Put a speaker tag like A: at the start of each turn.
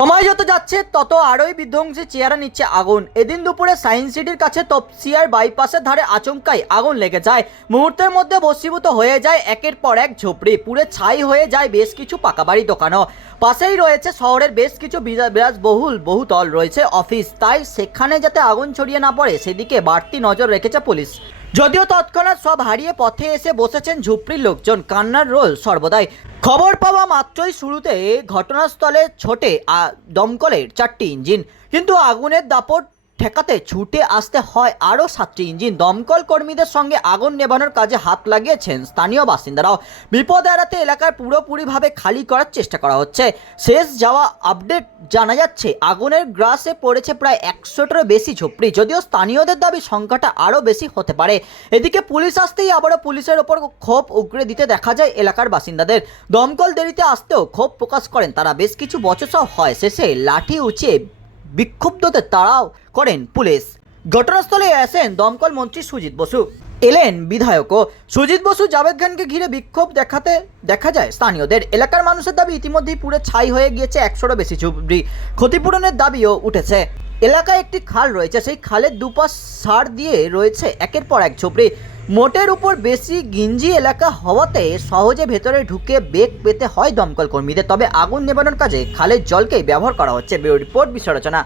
A: সময় যত যাচ্ছে, তত আরোই বিধ্বংসী চেহারা নিচ্ছে আগুন। এদিন দুপুরে সায়েন্স সিটির কাছে তপসিয়ার বাইপাসের ধারে আচমকাই আগুন লেগে যায়। মুহূর্তের মধ্যে বসীভূত হয়ে যায় একের পর এক ঝোপড়ি। পুরে ছাই হয়ে যায় বেশ কিছু পাকা পাকাবাড়ি দোকানও। পাশেই রয়েছে শহরের বেশ কিছু বিরা- বিলাসবহুল বহুতল। রয়েছে অফিস। তাই সেখানে যাতে আগুন ছড়িয়ে না পড়ে, সেদিকে বাড়তি নজর রেখেছে পুলিশ। যদিও তৎক্ষণাৎ সব হারিয়ে পথে এসে বসেছেন ঝুপড়ির লোকজন, কান্নার রোল সর্বদাই। খবর পাওয়া মাত্রই শুরুতে ঘটনাস্থলে ছোটে দমকলের চারটি ইঞ্জিন। কিন্তু আগুনের দাপট ঠেকাতে ছুটে আসতে হয় আরও সাতটি ইঞ্জিন। দমকল কর্মীদের সঙ্গে আগুন নেভানোর কাজে হাত লাগিয়েছেন স্থানীয় বাসিন্দারাও। বিপদ এড়াতে এলাকার পুরোপুরিভাবে খালি করার চেষ্টা করা হচ্ছে। শেষ যাওয়া আপডেট জানা যাচ্ছে, আগুনের গ্রাসে পড়েছে প্রায় একশোটারও বেশি ঝুপড়ি, যদিও স্থানীয়দের দাবি সংখ্যাটা আরও বেশি হতে পারে। এদিকে পুলিশ আসতেই আবারও পুলিশের ওপর ক্ষোভ উগরে দিতে দেখা যায় এলাকার বাসিন্দাদের। দমকল দেরিতে আসতেও ক্ষোভ প্রকাশ করেন তারা। বেশ কিছু বচসাও হয়, শেষে লাঠি উঁচিয়ে বিক্ষুব্ধদের তাড়াও করেন পুলিশ। ঘটনাস্থলে আসেন দমকল মন্ত্রী সুজিত বসু। এলেন বিধায়কও সুজিত বসু জাভেদ খানকে ঘিরে বিক্ষোভ দেখাতে দেখা যায় স্থানীয়দের। এলাকার মানুষের দাবি ইতিমধ্যেই পুরো ছাই হয়ে গিয়েছে একশোরও বেশি ঝুপড়ি। ক্ষতিপূরণের দাবিও উঠেছে। এলাকায় একটি খাল রয়েছে। সেই খালের দুপাশ সার দিয়ে রয়েছে একের পর এক ঝুপড়ি। মোটের উপর বেশি গিঞ্জি এলাকা হওয়াতে সহজে ভেতরে ঢুকে বেগ পেতে হয় দমকল কর্মীদের তবে আগুন নেবানোর কাজে খালের জলকেই ব্যবহার করা হচ্ছে, ব্যুরো রিপোর্ট বিশ্লেষণা